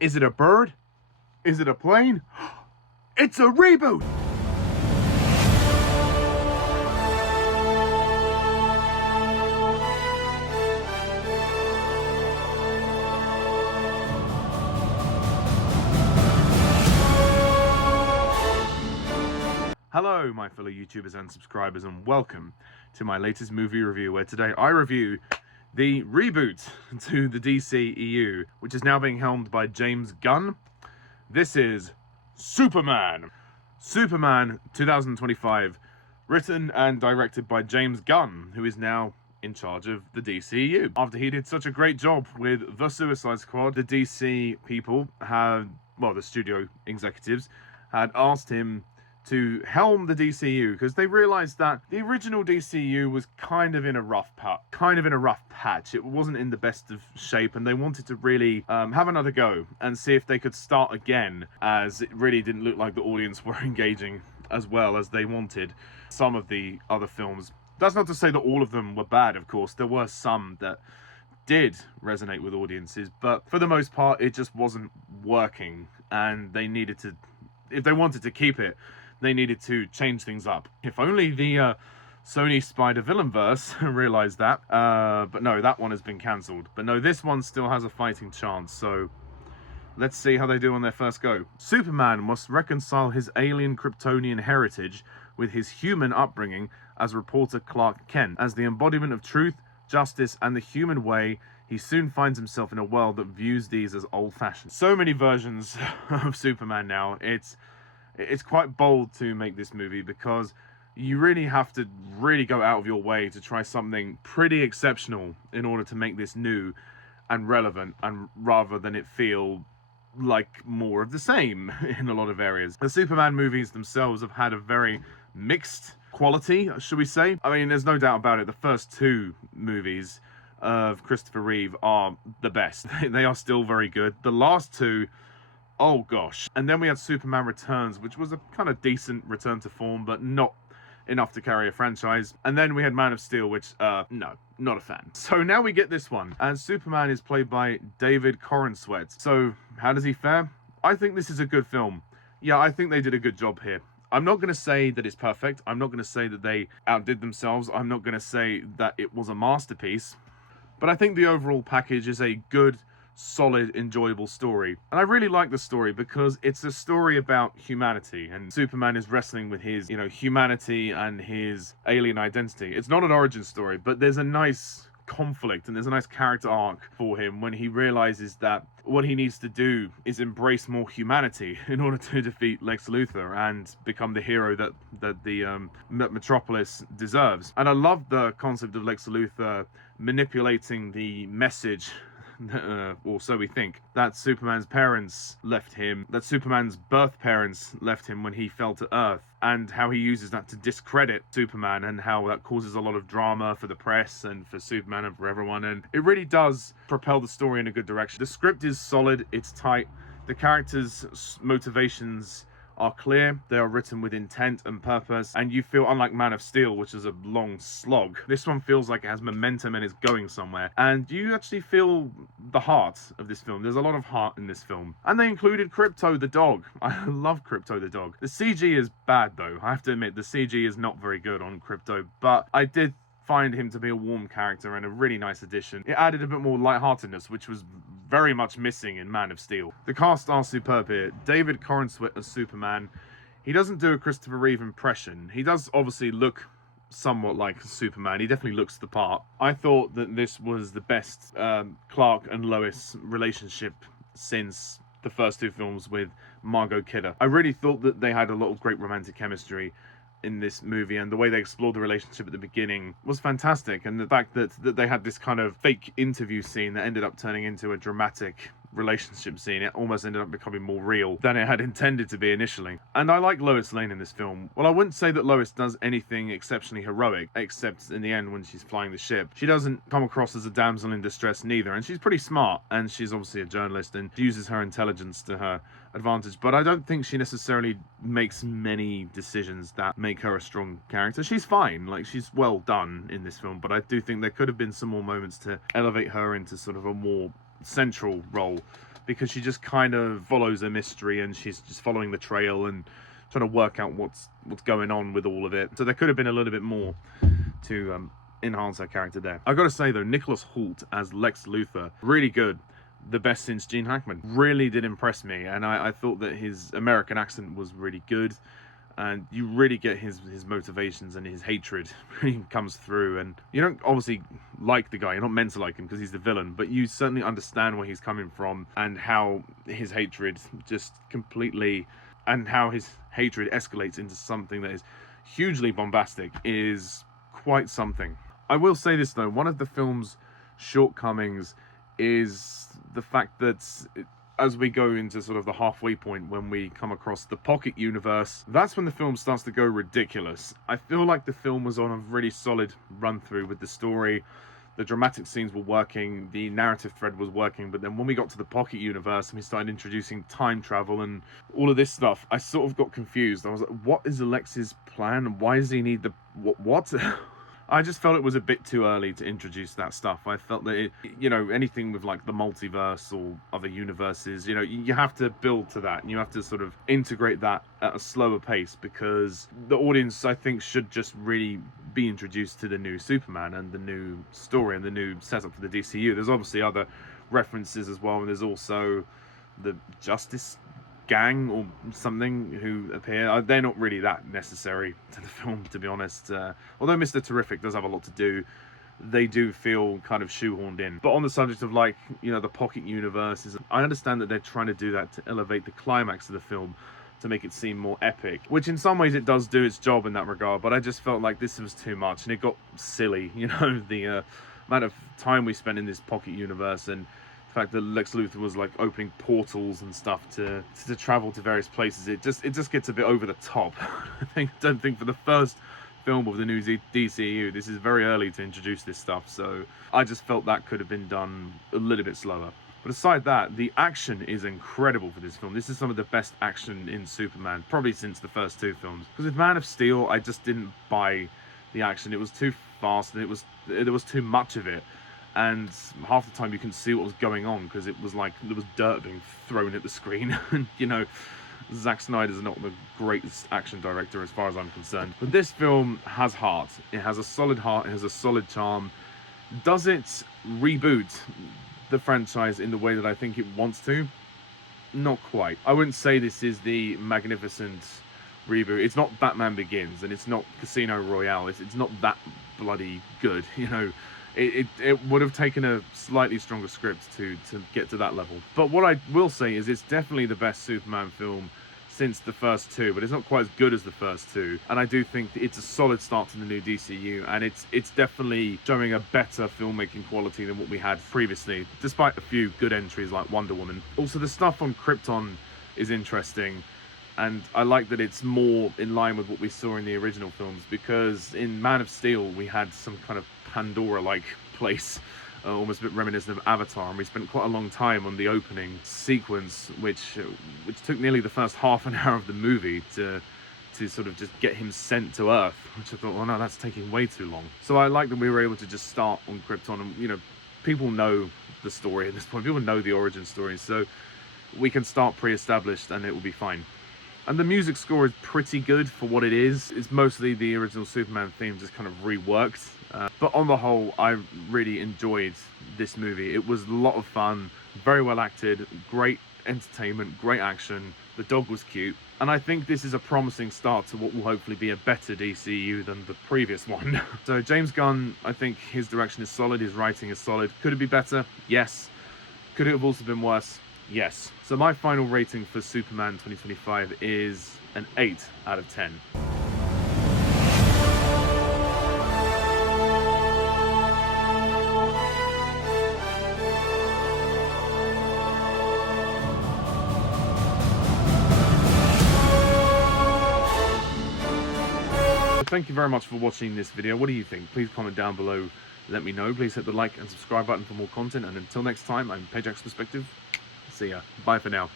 Is it a bird? Is it a plane? It's a reboot! Hello, my fellow YouTubers and subscribers, and welcome to my latest movie review, where today I review the reboot to the DCEU, which is now being helmed by James Gunn. This is Superman. Superman 2025, written and directed by James Gunn, who is now in charge of the DCEU. After he did such a great job with The Suicide Squad, the DC people had, well, the studio executives had asked him to helm the DCU because they realized that the original DCU was kind of in a rough patch. It wasn't in the best of shape, and they wanted to really have another go and see if they could start again, as it really didn't look like the audience were engaging as well as they wanted some of the other films. That's not to say that all of them were bad, of course. There were some that did resonate with audiences, but for the most part it just wasn't working, and they needed to, if they wanted to keep it, they needed to change things up. If only the Sony Spider-Villain-verse realized that. But no, that one has been cancelled. But no, this one still has a fighting chance, so let's see how they do on their first go. Superman must reconcile his alien Kryptonian heritage with his human upbringing as reporter Clark Kent. As the embodiment of truth, justice, and the human way, he soon finds himself in a world that views these as old-fashioned. So many versions of Superman now. It's quite bold to make this movie because you really have to really go out of your way to try something pretty exceptional in order to make this new and relevant, and rather than it feel like more of the same in a lot of areas. The Superman movies themselves have had a very mixed quality, should we say. I mean, there's no doubt about it, the first two movies of Christopher Reeve are the best. They are still very good. The last two, oh gosh. And then we had Superman Returns, which was a kind of decent return to form, but not enough to carry a franchise. And then we had Man of Steel, which, no, not a fan. So now we get this one, and Superman is played by David Corenswet. So how does he fare? I think this is a good film. Yeah, I think they did a good job here. I'm not going to say that it's perfect. I'm not going to say that they outdid themselves. I'm not going to say that it was a masterpiece. But I think the overall package is a good, solid, enjoyable story. And I really like the story because it's a story about humanity, and Superman is wrestling with his, humanity and his alien identity. It's not an origin story, but there's a nice conflict and there's a nice character arc for him when he realizes that what he needs to do is embrace more humanity in order to defeat Lex Luthor and become the hero that the Metropolis deserves. And I love the concept of Lex Luthor manipulating the message, or so we think, that Superman's parents left him, that Superman's birth parents left him when he fell to Earth, and how he uses that to discredit Superman, and how that causes a lot of drama for the press and for Superman and for everyone. And it really does propel the story in a good direction. The script is solid, it's tight, the characters' motivations are clear, they are written with intent and purpose, and you feel, unlike Man of Steel, which is a long slog, this one feels like it has momentum and is going somewhere, and you actually feel the heart of this film. There's a lot of heart in this film. And they included Krypto the dog. I love Krypto the dog. The CG is bad though, I have to admit, the CG is not very good on Krypto, but I did find him to be a warm character and a really nice addition. It added a bit more lightheartedness, which was very much missing in Man of Steel. The cast are superb here. David Corenswet as Superman. He doesn't do a Christopher Reeve impression. He does obviously look somewhat like Superman. He definitely looks the part. I thought that this was the best Clark and Lois relationship since the first two films with Margot Kidder. I really thought that they had a lot of great romantic chemistry in this movie, and the way they explored the relationship at the beginning was fantastic, and the fact that they had this kind of fake interview scene that ended up turning into a dramatic relationship scene, it almost ended up becoming more real than it had intended to be initially. And I like Lois Lane in this film. Well, I wouldn't say that Lois does anything exceptionally heroic, except in the end when she's flying the ship. She doesn't come across as a damsel in distress neither, and she's pretty smart, and she's obviously a journalist and uses her intelligence to her advantage, but I don't think she necessarily makes many decisions that make her a strong character. She's fine, like, she's well done in this film, but I do think there could have been some more moments to elevate her into sort of a more central role, because she just kind of follows a mystery and she's just following the trail and trying to work out what's going on with all of it. So there could have been a little bit more to enhance her character there. I've got to say though, Nicholas Hoult as Lex Luthor, really good. The best since Gene Hackman. Really did impress me, and I thought that his American accent was really good, and you really get his motivations, and his hatred really comes through. And you don't obviously like the guy, you're not meant to like him because he's the villain, but you certainly understand where he's coming from and how his hatred just completely, and how his hatred escalates into something that is hugely bombastic is quite something. I will say this though, one of the film's shortcomings is the fact that as we go into sort of the halfway point, when we come across the pocket universe, that's when the film starts to go ridiculous. I feel like the film was on a really solid run through with the story. The dramatic scenes were working, the narrative thread was working, but then when we got to the pocket universe and we started introducing time travel and all of this stuff, I sort of got confused. I was like, what is Alex's plan? Why does he need the what? I just felt it was a bit too early to introduce that stuff. I felt that it, you know, anything with like the multiverse or other universes, you know, you have to build to that and you have to sort of integrate that at a slower pace, because the audience, I think, should just really be introduced to the new Superman and the new story and the new setup for the DCU. There's obviously other references as well, and there's also the Justice Gang or something who appear. They're not really that necessary to the film, to be honest. Although Mr. Terrific does have a lot to do, they do feel kind of shoehorned in. But on the subject of, like, you know, the pocket universes, I understand that they're trying to do that to elevate the climax of the film, to make it seem more epic, which in some ways it does do its job in that regard, but I just felt like this was too much and it got silly, you know, the amount of time we spent in this pocket universe, and the fact that Lex Luthor was like opening portals and stuff to travel to various places. It just gets a bit over the top. I don't think for the first film of the new DCU, this is very early to introduce this stuff, so I just felt that could have been done a little bit slower. But aside that, the action is incredible for this film. This is some of the best action in Superman, probably since the first two films. Because with Man of Steel, I just didn't buy the action. It was too fast, and there was too much of it. And half the time you couldn't see what was going on, because it was like there was dirt being thrown at the screen. And, you know, Zack Snyder's not the greatest action director as far as I'm concerned. But this film has heart. It has a solid heart. It has a solid charm. Does it reboot the franchise in the way that I think it wants to? Not quite. I wouldn't say this is the magnificent reboot. It's not Batman Begins, and it's not Casino Royale. It's not that bloody good, you know. It would have taken a slightly stronger script to get to that level. But what I will say is it's definitely the best Superman film since the first two, but it's not quite as good as the first two. And I do think it's a solid start to the new DCU, and it's definitely showing a better filmmaking quality than what we had previously, despite a few good entries like Wonder Woman. Also, the stuff on Krypton is interesting, and I like that it's more in line with what we saw in the original films, because in Man of Steel we had some kind of Pandora-like place, almost a bit reminiscent of Avatar, and we spent quite a long time on the opening sequence, which took nearly the first half an hour of the movie to sort of just get him sent to Earth, which I thought, oh no, that's taking way too long. So I like that we were able to just start on Krypton, and, you know, people know the story at this point, people know the origin story, so we can start pre-established and it will be fine. And the music score is pretty good for what it is. It's mostly the original Superman theme just kind of reworked. But on the whole, I really enjoyed this movie. It was a lot of fun, very well acted, great entertainment, great action. The dog was cute. And I think this is a promising start to what will hopefully be a better DCU than the previous one. So James Gunn, I think his direction is solid, his writing is solid. Could it be better? Yes. Could it have also been worse? Yes. So my final rating for Superman 2025 is an 8 out of 10. Thank you very much for watching this video. What do you think? Please comment down below. Let me know. Please hit the like and subscribe button for more content. And until next time, I'm Pajak's Perspective. See ya. Bye for now.